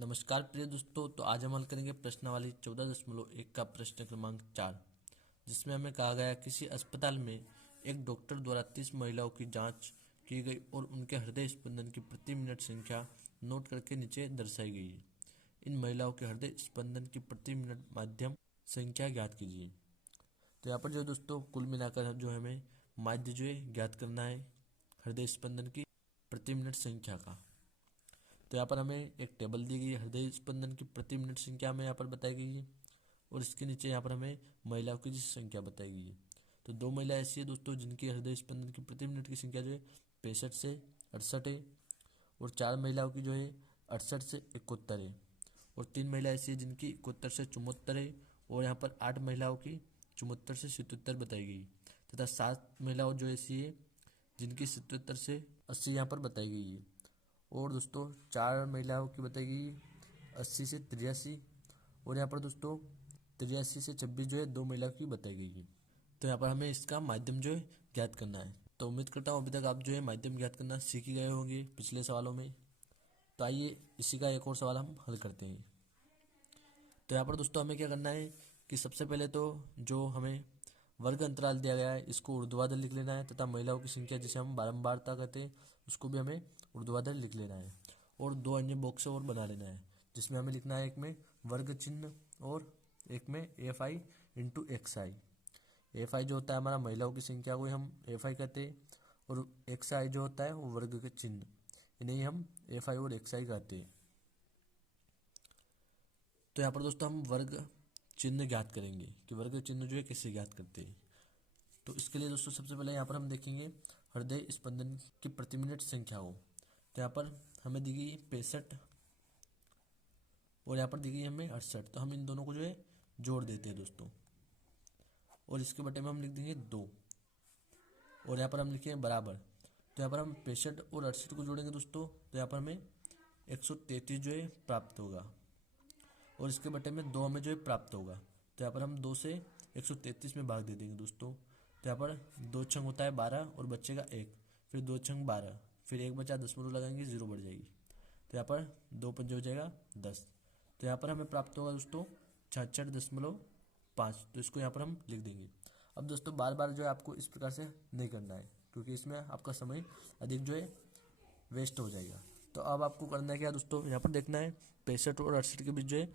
नमस्कार प्रिय दोस्तों। तो आज हम हल करेंगे प्रश्नावली 14.1 का प्रश्न क्रमांक 4, जिसमें हमें कहा गया किसी अस्पताल में एक डॉक्टर द्वारा 30 महिलाओं की जांच की गई और उनके हृदय स्पंदन की प्रति मिनट संख्या नोट करके नीचे दर्शाई गई है। इन महिलाओं के हृदय स्पंदन की प्रति मिनट माध्यम संख्या ज्ञात कीजिए। तो यहाँ पर जो दोस्तों कुल मिलाकर जो हमें माध्य जो है ज्ञात करना है हृदय स्पंदन की प्रति मिनट संख्या का। तो यहाँ पर हमें एक टेबल दी गई है, हृदय स्पंदन की प्रति मिनट संख्या हमें यहाँ पर बताई गई है और इसके नीचे यहाँ पर हमें महिलाओं की संख्या बताई गई है। तो दो महिला ऐसी है दोस्तों जिनकी हृदय स्पंदन की प्रति मिनट की संख्या जो है 65 से 68 है, और 4 महिलाओं की जो है 68 से 71 है, और 3 महिला ऐसी है जिनकी 71 से 74 है, और यहाँ पर 8 महिलाओं की 74 से 77 बताई गई, तथा 7 महिलाओं जो ऐसी है जिनकी 77 से 80 यहाँ पर बताई गई है, और दोस्तों 4 महिलाओं की बताई गई 80 से 83, और यहाँ पर दोस्तों 83 से 26 जो है 2 महिलाओं की बताई गई है। तो यहाँ पर हमें इसका माध्यम जो है ज्ञात करना है। तो उम्मीद करता हूँ अभी तक आप जो है माध्यम ज्ञात करना सीख ही गए होंगे पिछले सवालों में। तो आइए इसी का एक और सवाल हम हल करते हैं। तो यहाँ पर दोस्तों हमें क्या करना है कि सबसे पहले तो जो हमें वर्ग अंतराल दिया गया है इसको ऊर्ध्वाधर लिख लेना है, तथा महिलाओं की संख्या जिसे हम बारंबारता कहते हैं उसको भी हमें ऊर्ध्वाधर लिख लेना है, और 2 अन्य बॉक्स और बना लेना है जिसमें हमें लिखना है एक में वर्ग चिन्ह और एक में F I into x I. F I जो होता है हमारा महिलाओं की संख्या को हम एफ आई कहते हैं, और एक्स आई जो होता है वो वर्ग के चिन्ह, इन्हें हम एफ आई और एक्स आई कहते हैं। तो यहाँ पर दोस्तों हम वर्ग चिन्ह ज्ञात करेंगे कि वर्ग चिन्ह जो है कैसे ज्ञात करते हैं। तो इसके लिए दोस्तों सबसे पहले यहाँ पर हम देखेंगे हृदय स्पंदन की प्रति मिनट संख्या को। तो यहाँ पर हमें दी गई 65 और यहाँ पर दी गई हमें 68। तो हम इन दोनों को जो है जोड़ देते हैं दोस्तों, और इसके बटे में हम लिख देंगे 2, और यहाँ पर हम लिखेंगे बराबर। तो यहाँ पर हम 65 और 68 को जोड़ेंगे दोस्तों, तो यहाँ पर हमें 133 जो है प्राप्त होगा, और इसके बटे में 2 हमें जो है प्राप्त होगा। तो यहाँ पर हम 2 से 133 में भाग दे देंगे दोस्तों। तो यहाँ पर 2 छंग होता है 12 और बचेगा 1, फिर 2 छंग 12, फिर 1 बचा, दशमलव लगाएंगे 0 बढ़ जाएगी। तो यहाँ पर 2 पंजे हो जाएगा 10। तो यहाँ पर हमें प्राप्त होगा दोस्तों 66.5। तो इसको यहाँ पर हम लिख देंगे। अब दोस्तों बार बार जो है आपको इस प्रकार से नहीं करना है, क्योंकि इसमें आपका समय अधिक जो है वेस्ट हो जाएगा। तो अब आपको करना है क्या दोस्तों, यहाँ पर देखना है 65 और 68 के बीच जो है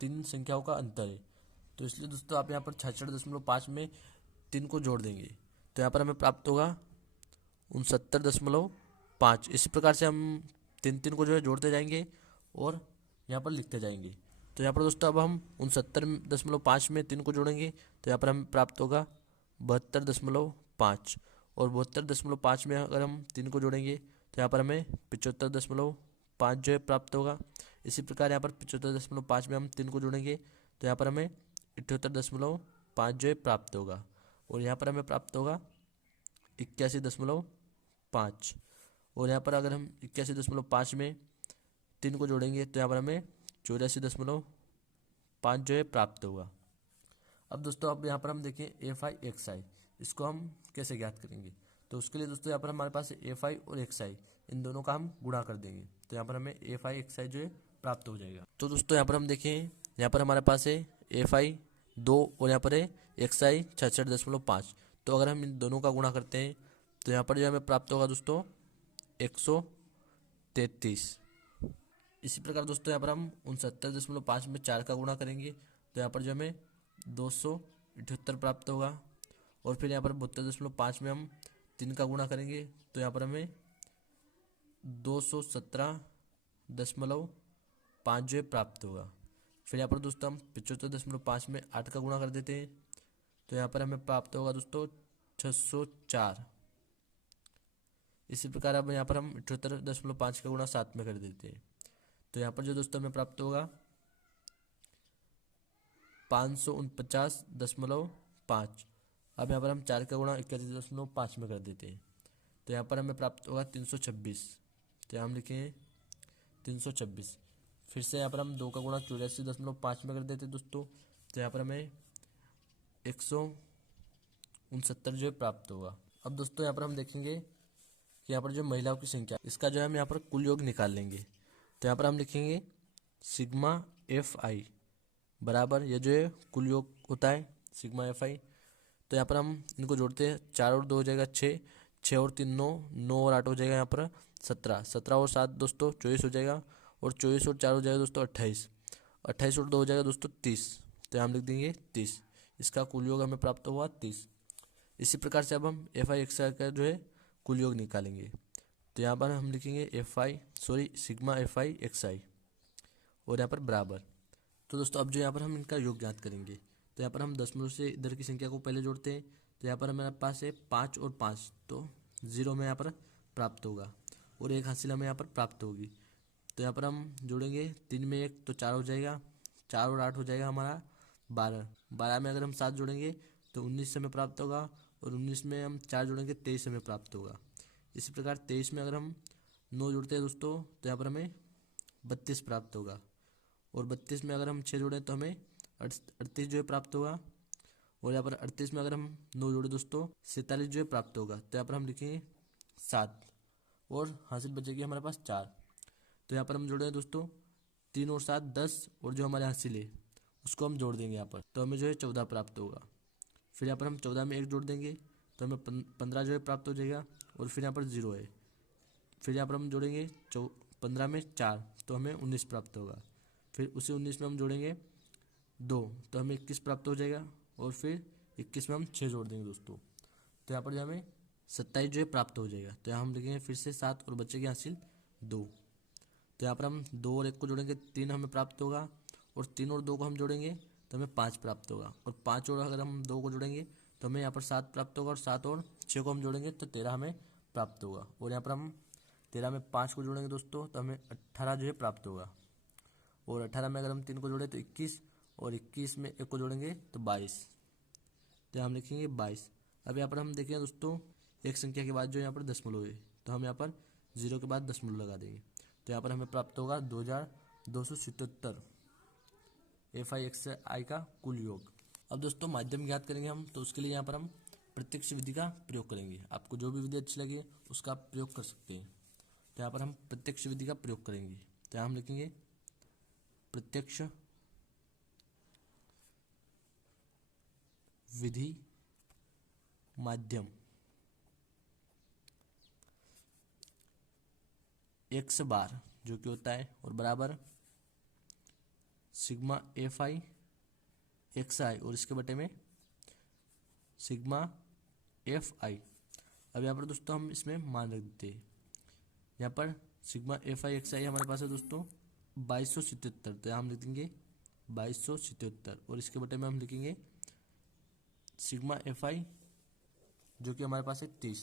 3 संख्याओं का अंतर है। तो इसलिए दोस्तों आप यहाँ पर 66.5 में 3 को जोड़ देंगे, तो यहाँ पर हमें प्राप्त होगा 69.5। इसी प्रकार से हम 3 को जो है जोड़ते जाएंगे और यहाँ पर लिखते जाएंगे। तो यहाँ पर दोस्तों अब हम 69.5 में 3 को जोड़ेंगे, तो यहाँ पर हमें प्राप्त होगा 72.5, और 72.5 में अगर हम 3 को जोड़ेंगे तो यहाँ पर हमें 75.5 जो है प्राप्त होगा। इसी प्रकार यहाँ पर 75.5 में हम 3 को जोड़ेंगे तो यहाँ पर हमें 78.5 जो है प्राप्त होगा, और यहाँ पर हमें प्राप्त होगा 81.5, और यहाँ पर अगर हम 81.5 में 3 को जोड़ेंगे तो यहाँ पर हमें 84.5 जो है प्राप्त होगा। अब दोस्तों अब यहाँ पर हम देखें एफ आई एक्स आई, इसको हम कैसे ज्ञात करेंगे। तो उसके लिए दोस्तों यहाँ पर हमारे पास एफ आई और एक्स आई, इन दोनों का हम गुणा कर देंगे, तो यहाँ पर हमें एफ आई एक्स आई जो है प्राप्त हो जाएगा। तो दोस्तों यहाँ पर हम देखें, यहाँ पर हमारे पास है एफ आई 2 और यहाँ पर है एक्स आई 66.5। तो अगर हम इन दोनों का गुणा करते हैं तो यहाँ पर जो हमें प्राप्त होगा दोस्तों 133। इसी प्रकार दोस्तों यहाँ पर हम 69.5 में 4 का गुणा करेंगे तो यहाँ पर जो हमें 278 प्राप्त होगा, और फिर यहाँ पर 72.5 में हम 3 का गुणा करेंगे तो यहाँ पर हमें 217.5 जो है प्राप्त होगा। फिर यहाँ पर दोस्तों हम 75.5 में 8 का गुणा कर देते हैं तो यहाँ पर हमें प्राप्त होगा दोस्तों 604। इसी प्रकार अब यहाँ पर हम 78.5 का गुणा 7 में कर देते हैं तो यहाँ पर जो दोस्तों हमें प्राप्त होगा 549.5। अब यहाँ पर हम 4 का गुणा 81.5 में कर देते हैं तो यहाँ पर हमें प्राप्त होगा 326। तो यहाँ हम लिखेंगे 326। फिर से यहाँ पर हम 2 का गुणा 84.5 में कर देते हैं दोस्तों, तो यहाँ पर हमें 169 जो है प्राप्त होगा। अब दोस्तों यहाँ पर हम देखेंगे कि यहाँ पर जो महिलाओं की संख्या, इसका जो है हम यहाँ पर कुल योग निकाल लेंगे। तो यहाँ पर हम लिखेंगे सिग्मा एफ आई बराबर, यह जो है कुल योग होता है सिग्मा एफ आई। तो यहाँ पर हम इनको जोड़ते हैं, 4 और 2 हो जाएगा 6, 6 और 3 9, 9 और 8 हो जाएगा यहाँ पर 17, 17 और 7 दोस्तों 24 हो जाएगा, और 24 और 4 हो जाएगा दोस्तों 28, 28 और 2 हो जाएगा दोस्तों 30। तो हम लिख देंगे 30, इसका कुल योग हमें प्राप्त हुआ 30। इसी प्रकार से अब हम एफ आई एक्स आई का जो है कुल योग निकालेंगे। तो यहाँ पर हम लिखेंगे सिग्मा एफ आई एक्स आई, और यहाँ पर बराबर। तो दोस्तों अब जो यहाँ पर हम इनका योग ज्ञात करेंगे, तो यहाँ पर हम दशमलव से इधर की संख्या को पहले जोड़ते हैं। तो यहाँ पर हमारे पास है 5 और 5, तो 0 हमें यहाँ पर प्राप्त होगा, और 1 हासिल हमें यहाँ पर प्राप्त होगी। तो यहाँ पर हम जोड़ेंगे 3 में 1 तो 4 हो जाएगा, 4 और 8 हो जाएगा हमारा 12, 12 में अगर हम 7 जोड़ेंगे तो 19 हमें प्राप्त होगा, और 19 में हम 4 जोड़ेंगे 23 हमें प्राप्त होगा। इसी प्रकार 23 में अगर हम 9 जोड़ते हैं दोस्तों तो यहाँ पर हमें 32 प्राप्त होगा, और 32 में अगर हम 6 जोड़ें तो हमें 38 जो है प्राप्त होगा, और यहाँ पर 38 में अगर हम 9 जोड़े दोस्तों 47 जो है प्राप्त होगा। तो यहाँ पर हम लिखेंगे 7, और हासिल बचेगी हमारे पास 4। तो यहाँ पर हम जोड़े दोस्तों 3 और 7 10, और जो हमारे हासिल है उसको हम जोड़ देंगे यहाँ पर, तो हमें जो है 14 प्राप्त होगा। फिर यहाँ पर हम 14 में 1 जोड़ देंगे तो हमें 15 जो है प्राप्त हो जाएगा, और फिर यहाँ पर 0 है। फिर यहाँ पर हम जोड़ेंगे 15 में 4 तो हमें 19 प्राप्त होगा। फिर उसी 19 में हम जोड़ेंगे 2 तो हमें 21 प्राप्त हो जाएगा, और फिर 21 में हम 6 जोड़ देंगे दोस्तों, तो यहाँ पर जो हमें 27 जो है प्राप्त हो जाएगा। तो यहाँ हम लिखेंगे फिर से 7, और बचेगी हासिल 2। तो यहाँ पर हम 2 और 1 को जोड़ेंगे 3 हमें प्राप्त होगा, और 3 और 2 को हम जोड़ेंगे तो हमें 5 प्राप्त होगा, और 5 और अगर हम 2 को जोड़ेंगे तो हमें यहाँ पर 7 प्राप्त होगा, और 7 और 6 को हम जोड़ेंगे तो 13 हमें प्राप्त होगा, और यहाँ पर हम 13 में 5 को जोड़ेंगे दोस्तों तो हमें 18 जो है प्राप्त होगा, और 18 में अगर हम 3 को जोड़ें तो 21, और 21 में 1 को जोड़ेंगे तो 22। तो हम लिखेंगे 22। अब यहाँ पर हम देखें दोस्तों एक संख्या के बाद जो यहाँ पर दशमलव है, तो हम यहाँ पर 0 के बाद दशमलव लगा देंगे, तो यहाँ पर हमें प्राप्त होगा 2277 एफ आई एक्स आई का कुल योग। अब दोस्तों माध्यम ज्ञात करेंगे हम, तो उसके लिए यहाँ पर हम प्रत्यक्ष विधि का प्रयोग करेंगे। आपको जो भी विधि अच्छी लगे उसका आप प्रयोग कर सकते हैं। तो यहाँ पर हम प्रत्यक्ष विधि का प्रयोग करेंगे, तो यहाँ हम लिखेंगे प्रत्यक्ष विधि माध्यम एक्स बार जो कि होता है, और बराबर सिग्मा एफ आई एक्स आई, और इसके बटे में सिग्मा एफ आई। अब यहाँ पर दोस्तों हम इसमें मान रख देते हैं। यहाँ पर सिग्मा एफ आई एक्स आई हमारे पास है दोस्तों 2277, तो यहाँ हम लिख देंगे 2277, और इसके बटे में हम लिखेंगे सिग्मा एफ आई जो कि हमारे पास है 30,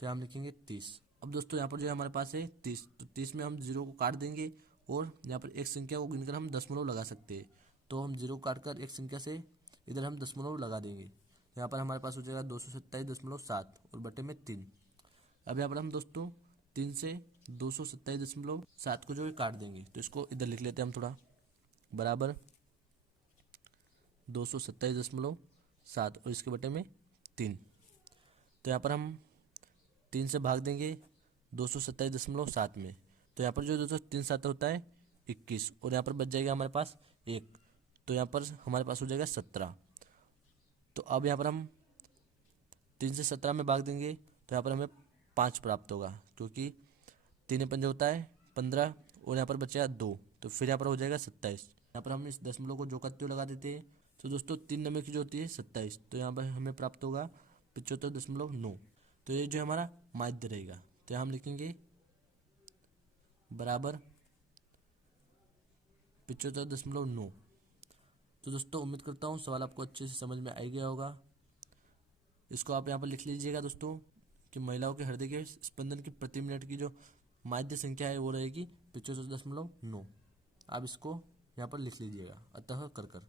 तो हम लिखेंगे 30। अब दोस्तों यहाँ पर जो है हमारे पास है 30, तो 30 में हम 0 को काट देंगे, और यहाँ पर एक संख्या को गिनकर हम दशमलव लगा सकते हैं। तो हम 0 काट कर एक संख्या से इधर हम दशमलव लगा देंगे, यहाँ पर हमारे पास हो जाएगा 227.7, और बटे में 3। अब यहाँ पर हम दोस्तों 3 से 227.7 को जो है काट देंगे, तो इसको इधर लिख लेते हैं हम थोड़ा, बराबर 227.7, और इसके बटे में 3। तो यहाँ पर हम 3 से भाग देंगे 227.7 में, तो यहाँ पर जो दोस्तों 3 7 होता है 21, और यहाँ पर बच जाएगा हमारे पास 1, तो यहाँ पर हमारे पास हो जाएगा 17। तो अब यहाँ पर हम 3 से 17 में भाग देंगे तो यहाँ पर हमें 5 प्राप्त होगा, क्योंकि 3 पंजे होता है 15, और यहाँ पर बचेगा 2, तो फिर यहाँ पर हो जाएगा 27। यहाँ पर हम इस दशमलव को जो करते हुए लगा देते हैं, तो दोस्तों 3 नंबर की जो होती है 27, तो यहाँ पर हमें प्राप्त होगा 75.9। तो ये जो हमारा माध्य रहेगा, तो हम लिखेंगे बराबर 75.9। तो दोस्तों उम्मीद करता हूँ सवाल आपको अच्छे से समझ में आ गया होगा। इसको आप यहाँ पर लिख लीजिएगा दोस्तों कि महिलाओं के हृदय के स्पंदन की प्रति मिनट की जो माध्य संख्या है वो रहेगी 75.9। आप इसको यहाँ पर लिख लीजिएगा अतः कर।